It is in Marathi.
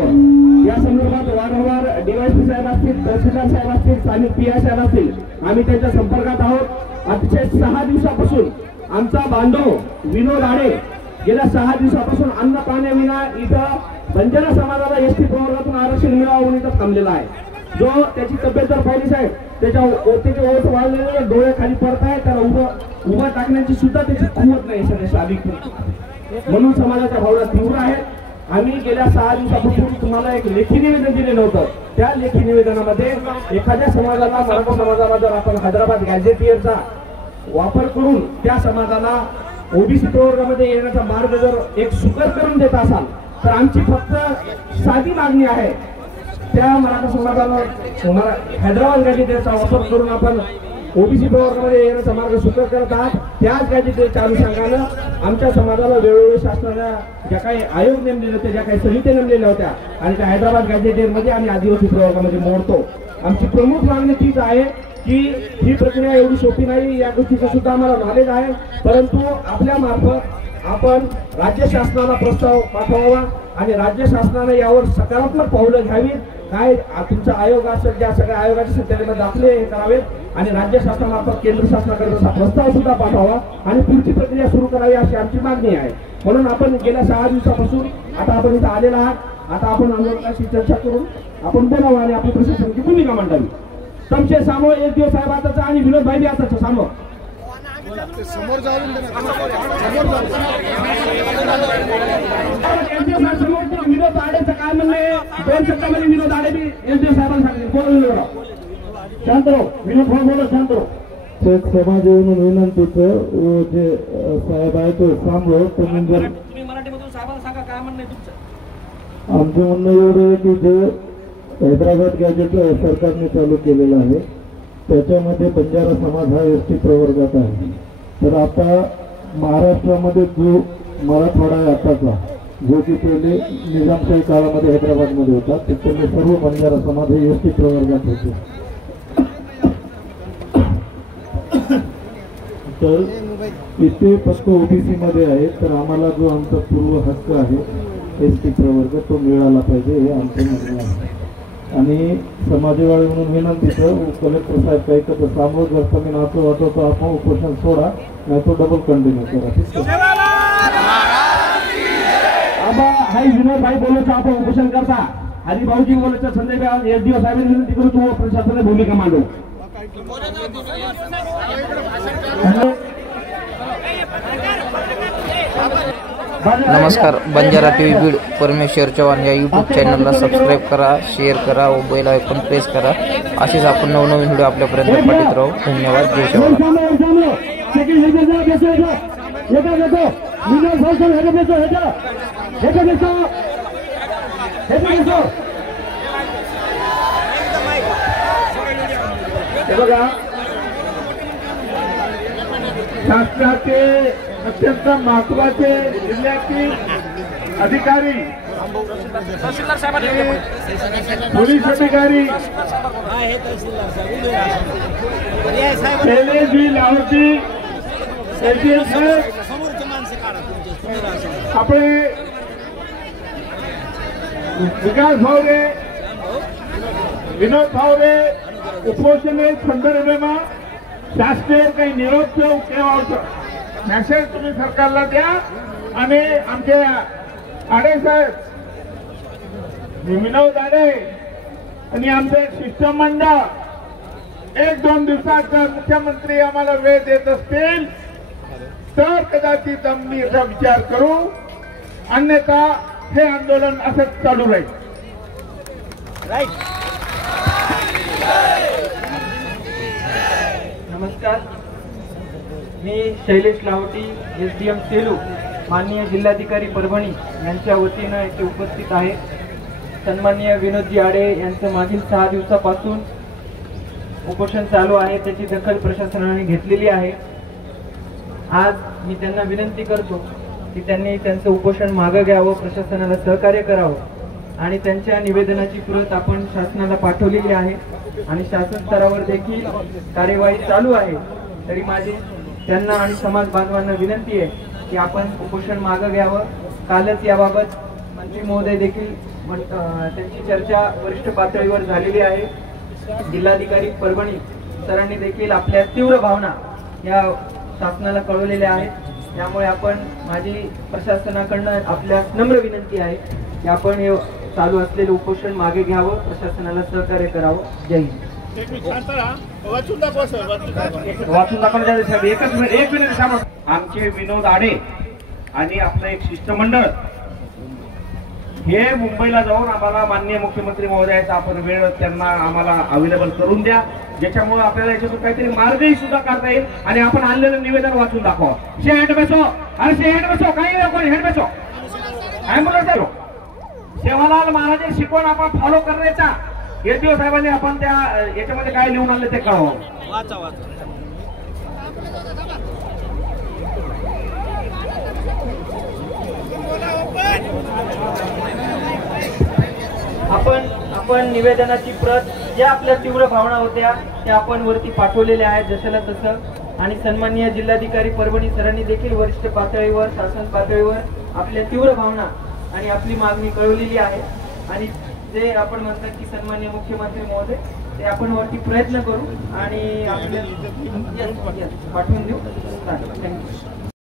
करावं या संदर्भात वारंवार डीवायपी साहेब असतील, तहसीलदार साहेब असतील, स्थानिक पीआय साहेब असतील, आम्ही त्यांच्या संपर्कात आहोत। अतिशय 6 दिवसापासून आमचा बांधव विनोद आडे गेल्या 6 दिवसापासून अन्न पाण्याविना इथं बंजारा समाजाला एसटी प्रवर्गातून आरक्षण मिळावं म्हणून इथं थांबलेला आहे। जो त्याची तब्येत जर पाहिली साहेब, त्याच्या ओठेचे ओठ वाढलेले, डोळे खाली पडत आहे, त्याला उभं टाकण्याची सुद्धा त्याची कुवत नाही सगळे शारीरिक। म्हणून समाजाच्या भावना तीव्र आहेत। आम्ही गेल्या 6 दिवसापासून तुम्हाला एक लेखी निवेदन दिलेलं होतं। त्या लेखी निवेदनामध्ये एखाद्या समाजाला, मराठा समाजाला जर आपण हैदराबाद गॅझेटियरचा वापर करून त्या समाजाला ओबीसी प्रवर्गामध्ये येण्याचा मार्ग जर एक सुकर करून देत असाल तर आमची फक्त साधी मागणी आहे, त्या मराठा समाजाला हैदराबाद गॅझेटियरचा वापर करून आपण ओबीसी प्रवर्गामध्ये येण्याचा मार्ग सुकर करत आहात। त्याच गॅझेटियरच्या अनुषंगानं आमच्या समाजाला वेळोवेळी शासनाच्या ज्या काही आयोग नेमलेले होते, ज्या काही समित्या नेमलेल्या होत्या आणि त्या हैदराबाद गॅझेटियरमध्ये आम्ही आदिवासी प्रवर्गामध्ये मोडतो। आमची प्रमुख मागणी तीच आहे की ही प्रक्रिया एवढी सोपी नाही, या गोष्टीचं सुद्धा आम्हाला नॉलेज आहे, परंतु आपल्या मार्फत आपण राज्य शासनाला प्रस्ताव पाठवावा आणि राज्य शासनाने यावर सकारात्मक पावलं घ्यावीत। काय तुमचा आयोग असेल, ज्या सगळ्या आयोगाचे सत्तेमध्ये दाखले करावेत आणि राज्य शासनामार्फत केंद्र शासनाकडे तसा प्रस्ताव सुद्धा पाठवावा आणि पुढची प्रक्रिया सुरू करावी अशी आमची मागणी आहे। म्हणून आपण गेल्या 6 दिवसापासून आता आपण इथं आलेला आहात। आता आपण आंदोलनाशी चर्चा करून आपण बोलावं आणि आपली प्रशासनाची भूमिका मांडावी। तुमचे सामो एक दिवस साहेबाचा आणि विनोद भाई बी असायचं सामो समोर जाऊन विनोद आडेचं काय म्हणणे 2 शब्दामध्ये विनोद आडे बी एसडीओ साहेबांना सांगितलं शांत राहो विनोद भाऊ बोला शांत राहो। शेख समाज म्हणून विनंतीचं जे साहेब आहे तो सांगो तुम्ही मराठीमधून साहेबांना सांगा काय म्हणणं तुमचं। आमचं म्हणणं एवढं आहे की जे हैदराबाद गॅजेट सरकारने चालू केलेलं आहे त्याच्यामध्ये बंजारा समाज हा एसटी प्रवर्गात आहे। तर आता महाराष्ट्रामध्ये जो मराठवाडा आहे आताचा, जो की पहिले निजामशाही काळामध्ये हैदराबादमध्ये होता, तिथले सर्व बंजारा समाज हे एसटी प्रवर्गात होते। तर इथे फक्त ओबीसी मध्ये आहे, तर आम्हाला जो आमचा पूर्व हक्क आहे एसटी प्रवर्ग तो मिळाला पाहिजे हे आमचं म्हणणं आहे। आणि समाजवाडी म्हणून विनंतीचं कलेक्टर साहेब काही तर सामोर जर तुम्ही नाचो वाटवतो आपण उपोषण सोडा, नाही तो डबल कंटिन्यू करा। आबा हाय विनोद भाई बोलायचं आपण उपोषण करता, हरी भाऊजी बोलायचं, संजय भाई एसडीओ साहेबांनी विनंती करू तू प्रशासनाने भूमिका मांडू। नमस्कार, बंजारा टीव्ही बीड परमेश्वर चव्हाण या यूट्यूब चॅनलला सबस्क्राईब करा, शेअर करा व बेल आयकॉन प्रेस करा। असेच आपण नवनवीन व्हिडिओ आपल्यापर्यंत पाठवत राहू। धन्यवाद। जय शिवराय। शासनाचे अत्यंत महत्वाचे जिल्ह्यातील अधिकारी, पोलीस अधिकारी शैलेशजी लाहोटी, आपले विकास भावरे, विनोद भावरे उपोषण संदर्भात शासकीय काही निरोप केव्हा मेसेज तुम्ही सरकारला द्या आणि आमचे आडे साहेब विनोद आडे आणि आमचे शिष्टमंडळ 1-2 दिवसात जर मुख्यमंत्री आम्हाला वेळ देत असतील तर कदाचित आम्ही याचा विचार करू, अन्यथा हे आंदोलन असंच चालू राहील। नमस्कार, मी शैलेश लाहोटी एसडीएम सेलू माननीय जिल्हाधिकारी परभणी यांच्या वतीनं इथे उपस्थित आहे। सन्माननीय विनोदजी आडे यांचं मागील 6 दिवसापासून उपोषण चालू आहे, त्याची दखल प्रशासनाने घेतलेली आहे। आज मी त्यांना विनंती करतो की त्यांनी त्यांचं उपोषण मागे घ्यावं, प्रशासनाला सहकार्य करावं आणि त्यांच्या निवेदनाची प्रत आपण शासनाला पाठवलेली आहे आणि शासन स्तरावर देखील कार्यवाही चालू आहे। तरी माझी त्यांना आणि समाज बांधवांना विनंती आहे की आपण उपोषण मागे घ्यावं। कालच याबाबत मंत्री महोदय देखील त्यांची चर्चा वरिष्ठ पातळीवर झालेली आहे. जिल्हाधिकारी परभणी सरांनी देखील आपल्या तीव्र भावना या शासनाला कळवलेल्या आहेत. त्यामुळे आपण माझी प्रशासनाकडनं आपल्या नम्र विनंती आहे की आपण हे चालू असलेले उपोषण मागे घ्यावं, प्रशासनाला सहकार्य करावं. जय हिंद. वाचून दाखवलं एक मिनिट थांबा. आमचे विनोद आडे आणि आपलं एक शिष्टमंडळ हे मुंबईला जाऊन आम्हाला माननीय मुख्यमंत्री महोदयाचा आपण वेळ त्यांना आम्हाला अवेलेबल करून द्या, ज्याच्यामुळे आपल्याला याच्यातून काहीतरी मार्गही सुद्धा काढता येईल आणि आपण आणलेलं निवेदन वाचून दाखवा. शे हेड बसो, अरे शे हेड बसो, काही हेड बसो, ऍम्ब्युलन्स सेवालाल महाराज शिकवण आपण फॉलो करण्याचा येडीओ साहेबांनी आपण त्या याच्यामध्ये काय लिहून आणले ते कळवा. आपण निवेदनाची प्रत ज्या आपल्या तीव्र भावना होत्या त्या आपण वरती पाठवलेल्या आहेत जशाला तसं. आणि सन्माननीय जिल्हाधिकारी परभणी सरांनी देखील वरिष्ठ पातळीवर शासन पातळीवर आपल्या तीव्र भावना आणि आपली मागणी कळवलेली आहे. आणि जे आपण म्हणतात की सन्माननीय मुख्यमंत्री महोदय ते आपण वरती प्रयत्न करू आणि आपल्या पाठवून देऊ. थँक्यू.